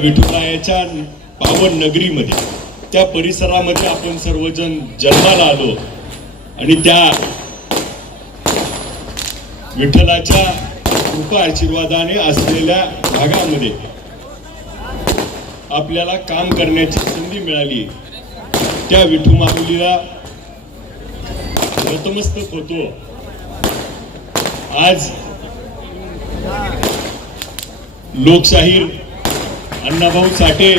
विठुरायाच्या पावन नगरीमध्ये त्या परिसरामध्ये आपण सर्वजण जन्माला आलो. आणि त्या विठ्ठलाच्या कृपा आशीर्वादाने असलेल्या भागामध्ये आपल्याला काम करण्याची संधी मिळाली. त्या विठू माऊलीला नतमस्तक होतो. आज लोकशाहीर अण्णाभाऊ साठे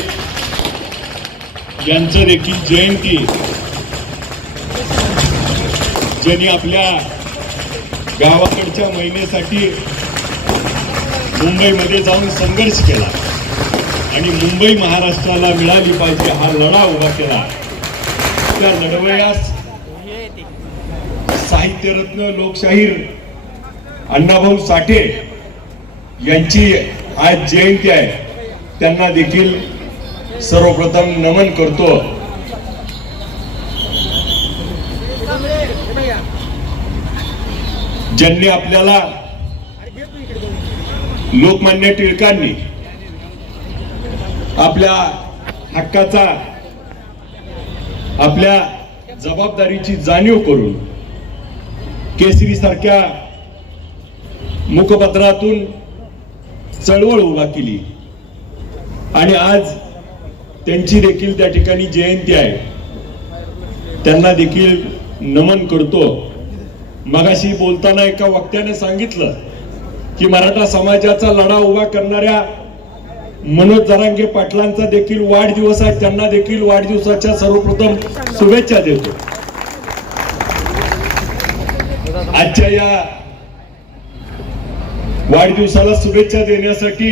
यांचं देखील जयंती. ज्यांनी आपल्या गावाकडच्या महिनेसाठी मुंबईमध्ये जाऊन संघर्ष केला. आणि मुंबई महाराष्ट्राला मिळाली पाहिजे हा लढा उभा केला. त्या लढवयास साहित्यरत्न लोकशाहीर अण्णाभाऊ साठे यांची आज जयंती आहे. त्यांना देखील सर्वप्रथम नमन करतो. ज्यांनी आपल्याला लोकमान्य टिळकांनी आपल्या हक्काचा आपल्या जबाबदारीची जाणीव करून केसरी सारख्या मुखपत्रातून चळवळ उभा केली. आणि आज त्यांची देखील त्या ठिकाणी जयंती आहे. त्यांना देखील नमन करतो. मगाशी बोलताना एका वक्त्याने सांगितलं की मराठा समाजाचा लढा उभा करणाऱ्या मनोज जरांगे पाटलांचा देखील वाढदिवस आहे. त्यांना देखील वाढदिवसाच्या सर्वप्रथम शुभेच्छा देतो. आजच्या या वाढदिवसाला शुभेच्छा देण्यासाठी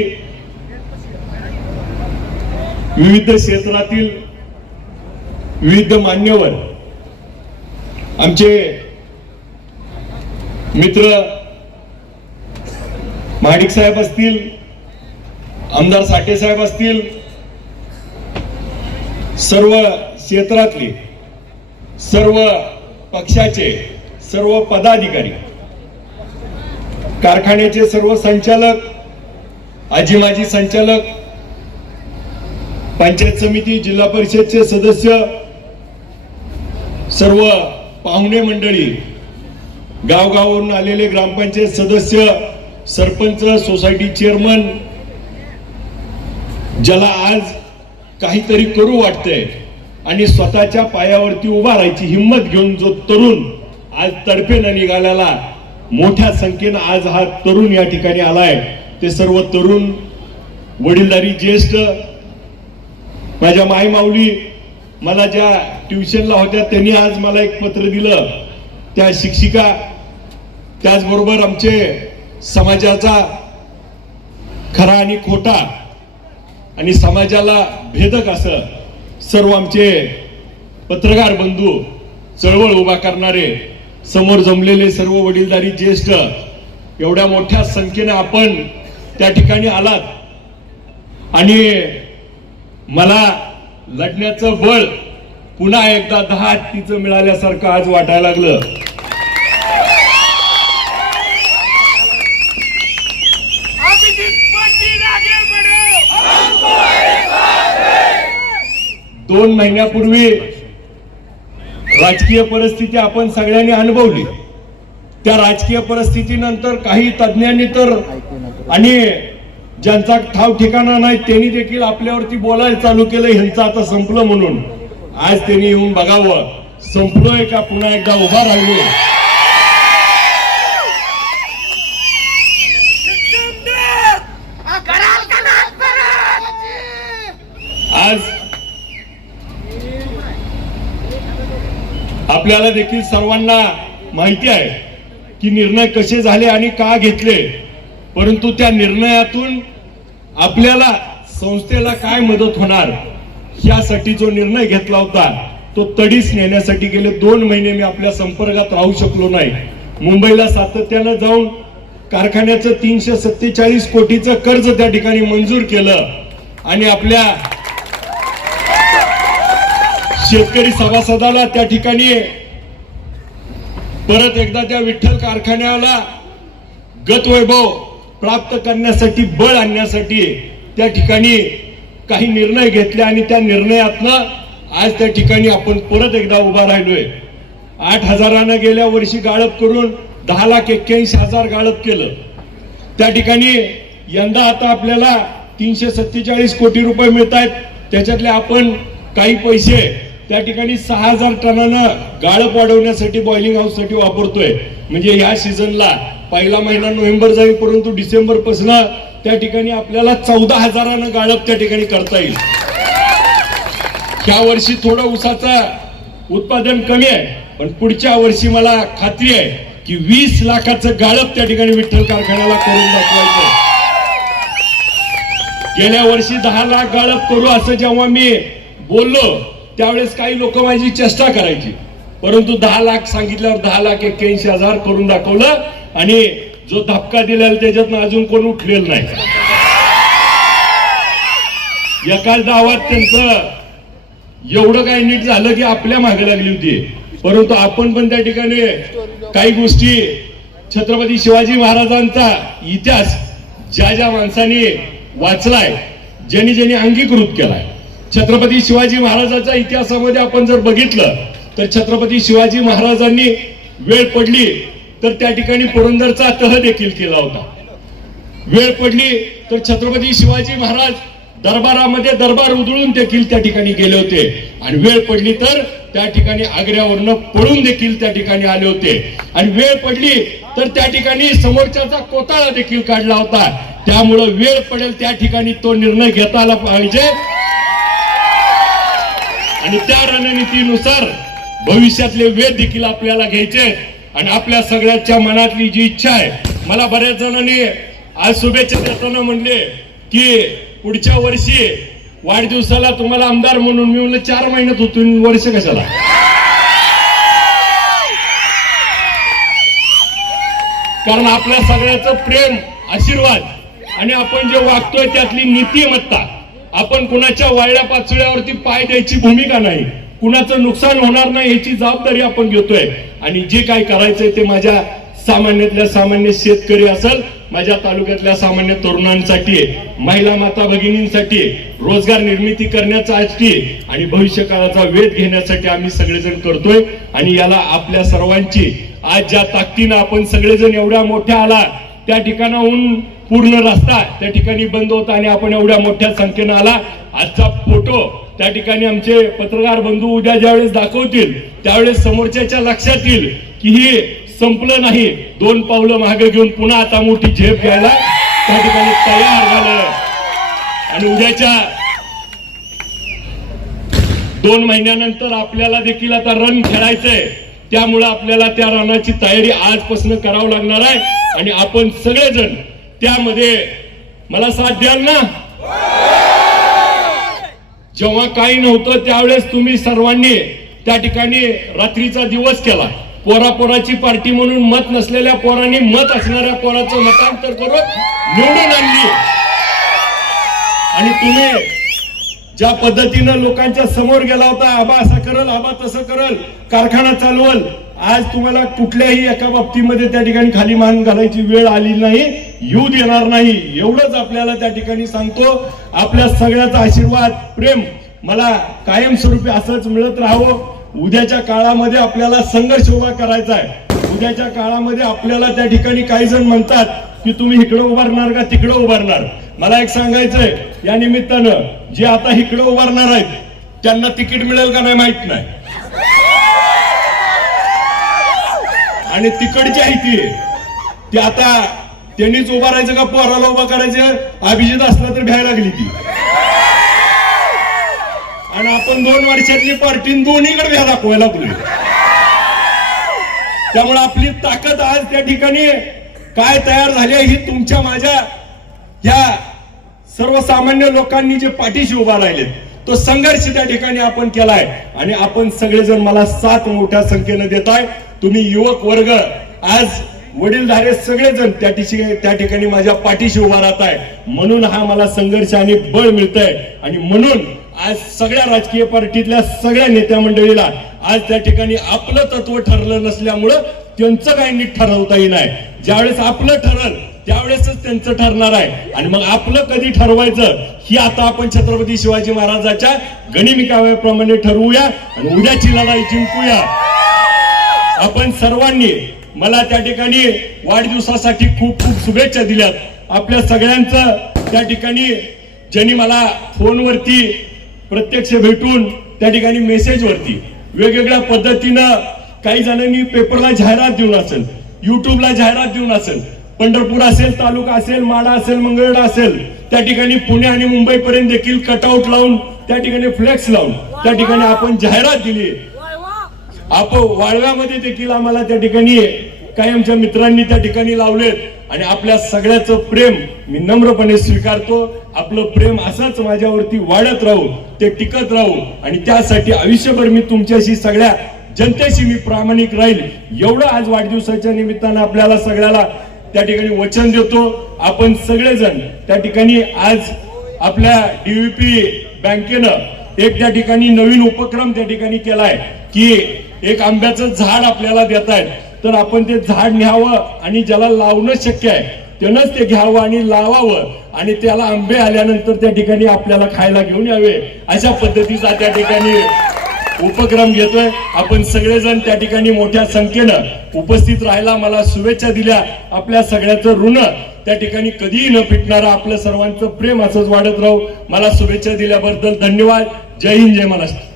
विविध क्षेत्रातील विविध मान्यवर आमचे मित्र महाडिक साहेब असतील आमदार साठे साहेब असतील सर्व क्षेत्रातले सर्व पक्षाचे सर्व पदाधिकारी कारखान्याचे सर्व संचालक आजी माजी संचालक पंचायत समिती जिल्हा परिषदचे सदस्य सर्व पाहुणे मंडळी गावगावरून आलेले ग्रामपंचायत सदस्य सरपंच सोसायटी चेअरमन ज्याला आज काहीतरी करू वाटतंय आणि स्वतःच्या पायावरती उभा राहायची हिंमत घेऊन जो तरुण आज तडफेनं निघालेला मोठ्या संख्येनं आज हा तरुण या ठिकाणी आलाय. ते सर्व तरुण वडीलधारी ज्येष्ठ माझ्या माई माऊली मला ज्या ट्युशनला होत्या त्यांनी आज मला एक पत्र दिलं. त्या शिक्षिका त्याचबरोबर आमचे समाजाचा खरा आणि खोटा आणि समाजाला भेदक असं सर्व आमचे पत्रकार बंधू चळवळ उभा करणारे समोर जमलेले सर्व वडीलधारी ज्येष्ठ एवढ्या मोठ्या संख्येने आपण त्या ठिकाणी आलात. आणि मला लढण्याचं बळ पुन्हा एकदा दहा हत्तीचं मिळाल्यासारखं आज वाटायला लागलं. दोन महिन्यापूर्वी राजकीय परिस्थिती आपण सगळ्यांनी अनुभवली. त्या राजकीय परिस्थितीनंतर काही तज्ज्ञांनी तर आणि ज्यांचा ठाव ठिकाणा नाही त्यांनी देखील आपल्यावरती बोलायला चालू केलं ह्यांचं आता संपलं म्हणून. आज त्यांनी येऊन बघावं. संपलोय का पुन्हा एकदा उभा राहिलो आज आपल्याला देखील सर्वांना माहिती आहे की निर्णय कसे झाले आणि का घेतले. परंतु त्या निर्णयातून आपल्याला संस्थेला काय मदत होणार? यासाठी जो निर्णय घेतला होता तो तडीस नेण्यासाठी गेले दोन महिने मी आपल्या संपर्कात राहू शकलो नाही. मुंबईला सातत्यानं जाऊन कारखान्याचं तीनशे सत्तेचाळीस कोटीचं कर्ज त्या ठिकाणी मंजूर केलं आणि आपल्या शेतकरी सभासदाला त्या ठिकाणी परत एकदा त्या विठ्ठल कारखान्याला गतवैभव प्राप्त करण्यासाठी बळ आणण्यासाठी त्या ठिकाणी काही निर्णय घेतले आणि त्या निर्णयातनं आज त्या ठिकाणी आपण परत एकदा उभा राहिलोय. आठ हजारानं गेल्या वर्षी गाळप करून दहा लाख एक्क्याऐंशी हजार गाळप केलं. त्या ठिकाणी यंदा आता आपल्याला तीनशे सत्तेचाळीस कोटी रुपये मिळत आहेत त्याच्यातले आपण काही पैसे त्या ठिकाणी सहा हजार टनानं गाळप वाढवण्यासाठी बॉइलिंग हाऊससाठी वापरतोय. म्हणजे या सीझनला पहिला महिना नोव्हेंबर जाईल परंतु डिसेंबरपासून त्या ठिकाणी आपल्याला चौदा हजारानं गाळप त्या ठिकाणी करता येईल. ह्या वर्षी थोडं उसाचा उत्पादन कमी आहे पण पुढच्या वर्षी मला खात्री आहे की वीस लाखाचं गाळप त्या ठिकाणी विठ्ठल कारखान्याला करून दाखवायचं गेल्या वर्षी दहा लाख गाळप करू असं जेव्हा मी बोललो त्यावेळेस काही लोक माझी चेष्टा करायची. परंतु दहा लाख सांगितल्यावर दहा लाख एक्क्याऐंशी हजार करून दाखवलं आणि जो धपका दिलेला त्याच्यातनं अजून कोण उठलेलं नाही. एकाच डावात त्यांचं एवढं काय नीट झालं की आपल्या मागे लागली होती. परंतु आपण पण त्या ठिकाणी काही गोष्टी छत्रपती शिवाजी महाराजांचा इतिहास ज्या ज्या माणसांनी वाचलाय ज्यांनी ज्यांनी अंगीकृत केलाय. छत्रपती शिवाजी महाराजांच्या इतिहासामध्ये आपण जर बघितलं तर छत्रपती शिवाजी महाराजांनी वेळ पडली तर त्या ठिकाणी पुरंदरचा तह देखील केला होता. वेळ पडली तर छत्रपती शिवाजी महाराज दरबारामध्ये दरबार उधळून देखील त्या ठिकाणी गेले होते. आणि वेळ पडली तर त्या ठिकाणी आग्र्यावरनं पळून देखील त्या ठिकाणी आले होते. आणि वेळ पडली तर त्या ठिकाणी समोरच्याचा कोताळा देखील काढला होता. त्यामुळं वेळ पडेल त्या ठिकाणी तो निर्णय घेता आला पाहिजे. आणि त्या रणनीतीनुसार भविष्यातले वेध देखील आपल्याला घ्यायचे. आणि आपल्या सगळ्यांच्या मनातली जी इच्छा आहे मला बऱ्याच जणांनी आज शुभेच्छा देताना म्हणले की पुढच्या वर्षी वाढदिवसाला तुम्हाला आमदार म्हणून मी म्हणलं चार महिन्यात होतो वर्ष कशाला? कारण आपल्या सगळ्याचं प्रेम आशीर्वाद आणि आपण जे वागतोय त्यातली नीतिमत्ता आपण कुणाच्या वाळल्या पाचोळ्यावरती पाय द्यायची भूमिका नाही. कुणाचं नुकसान होणार नाही याची जबाबदारी आपण घेतोय. आणि जे काय करायचंय ते माझ्या सामान्यातल्या सामान्य शेतकरी असेल माझ्या तालुक्यातल्या सामान्य तरुणांसाठी महिला माता भगिनींसाठी रोजगार निर्मिती करण्यासाठी आणि भविष्य काळाचा वेध घेण्यासाठी आम्ही सगळेजण करतोय. आणि याला आपल्या सर्वांची आज ज्या ताकदीनं आपण सगळेजण एवढ्या मोठ्या आला त्या ठिकाणाहून पूर्ण रस्ता त्या ठिकाणी बंद होता आणि आपण एवढ्या मोठ्या संख्येनं आला. आजचा फोटो त्या ठिकाणी आमचे पत्रकार बंधू उद्या ज्यावेळेस दाखवतील त्यावेळेस समोरच्याच्या लक्षात येईल की हे संपलं नाही. दोन पावलं मागे घेऊन पुन्हा आता मोठी झेप घ्यायला त्या ठिकाणी तयार झालं आणि उद्याच्या दोन महिन्यानंतर आपल्याला देखील आता रन खेळायचंय. त्यामुळे आपल्याला त्या रनाची तयारी आजपासून करावं लागणार आहे. आणि आपण सगळेजण त्यामध्ये मला साथ द्याल ना? जेव्हा काही नव्हतं त्यावेळेस तुम्ही सर्वांनी त्या ठिकाणी रात्रीचा दिवस केला. पोरा पोराची पार्टी म्हणून मत नसलेल्या पोरांनी मत असणाऱ्या पोराचं मतांतर करून निवडून आणली. आणि तुम्ही ज्या पद्धतीनं लोकांच्या समोर गेला होता आबा असं करल आबा तसं करल कारखाना चालवल आज तुम्हाला कुठल्याही एका बाबतीमध्ये त्या ठिकाणी खाली मान घालायची वेळ आली नाही येऊ देणार नाही. एवढंच आपल्याला त्या ठिकाणी सांगतो. आपल्या सगळ्याचा आशीर्वाद प्रेम मला कायमस्वरूपी असंच मिळत राहावं. उद्याच्या काळामध्ये आपल्याला संघर्ष उभा करायचा आहे. उद्याच्या काळामध्ये आपल्याला त्या ठिकाणी काही जण म्हणतात की तुम्ही इकडं उभारणार का तिकडं उभारणार? मला एक सांगायचंय या निमित्तानं जे आता इकडे उभारणार आहेत त्यांना तिकीट मिळेल का नाही माहीत नाही. आणि तिकडची आहे ती. ती आता त्यांनीच उभा राहायचं का पोराला उभा करायचं? अभिजित असला तर भ्यायला लागली ती. आणि आपण दोन वर्षातली पार्टी दोन्हीकडे भ्या दाखवायला लागलो त्यामुळे आपली ताकद आज त्या ठिकाणी काय तयार झाली आहे ही तुमच्या माझ्या या सर्वसामान्य लोकांनी जे पाठीशी उभा राहिलेत तो संघर्ष त्या ठिकाणी आपण केलाय. आणि आपण सगळेजण मला सात मोठ्या संख्येनं देताय. तुम्ही युवक वर्ग आज वडीलधारे सगळेजण त्या ठिकाणी त्या ठिकाणी माझ्या पाठीशी उभा राहत आहे. म्हणून हा मला संघर्ष आणि बळ मिळतंय. आणि म्हणून आज सगळ्या राजकीय पार्टीतल्या सगळ्या नेत्या मंडळीला आज त्या ठिकाणी आपलं तत्व ठरलं नसल्यामुळं त्यांचं काही नीट ठरवता येईल ज्यावेळेस आपलं ठरल त्यावेळेसच त्यांचं ठरणार आहे. आणि मग आपलं कधी ठरवायचं ही आता आपण छत्रपती शिवाजी महाराजाच्या गणिमिकाव्याप्रमाणे ठरवूया आणि उद्याची लढाई जिंकूया. आपण सर्वांनी मला त्या ठिकाणी वाढदिवसासाठी खूप खूप शुभेच्छा दिल्यात. आपल्या सगळ्यांचं त्या ठिकाणी ज्यांनी मला फोनवरती प्रत्यक्ष भेटून त्या ठिकाणी मेसेजवरती वेगवेगळ्या पद्धतीनं काही जणांनी पेपरला जाहिरात देऊन असेल युट्यूबला जाहिरात देऊन असेल पंढरपूर असेल तालुका असेल माडा असेल मंगळवेढा असेल त्या ठिकाणी पुणे आणि मुंबई पर्यंत देखील कटआउट लावून त्या ठिकाणी फ्लेक्स लावून त्या ठिकाणी आपण जाहिरात दिली. आप वाळव्यामध्ये देखील आम्हाला त्या ठिकाणी काही आमच्या मित्रांनी त्या ठिकाणी लावलेत. आणि आपल्या सगळ्याचं प्रेम मी नम्रपणे स्वीकारतो. आपलं प्रेम असंच माझ्यावरती वाढत राहू ते टिकत राहू. आणि त्यासाठी आयुष्यभर मी तुमच्याशी सगळ्या जनतेशी मी प्रामाणिक राहील. एवढं आज वाढदिवसाच्या निमित्तानं आपल्याला सगळ्याला त्या ठिकाणी वचन देतो. आपण सगळेजण त्या ठिकाणी आज आपल्या डीव्हीपी बँकेनं एक त्या ठिकाणी नवीन उपक्रम त्या ठिकाणी केलाय की एक आंब्याचं झाड आपल्याला देत आहेत. तर आपण ते झाड न्यावं आणि ज्याला लावणं शक्य आहे त्यानंच ते घ्यावं आणि लावावं आणि त्याला आंबे आल्यानंतर त्या ठिकाणी आपल्याला खायला घेऊन यावे. अशा पद्धतीचा त्या ठिकाणी उपक्रम घेतोय. आपण सगळेजण त्या ठिकाणी मोठ्या संख्येनं उपस्थित राहायला मला शुभेच्छा दिल्या. आपल्या सगळ्याचं ऋण त्या ठिकाणी कधीही न फिटणारं आपलं सर्वांचं प्रेम असंच वाढत राहू. मला शुभेच्छा दिल्याबद्दल धन्यवाद. जय हिंद जय महाराष्ट्र.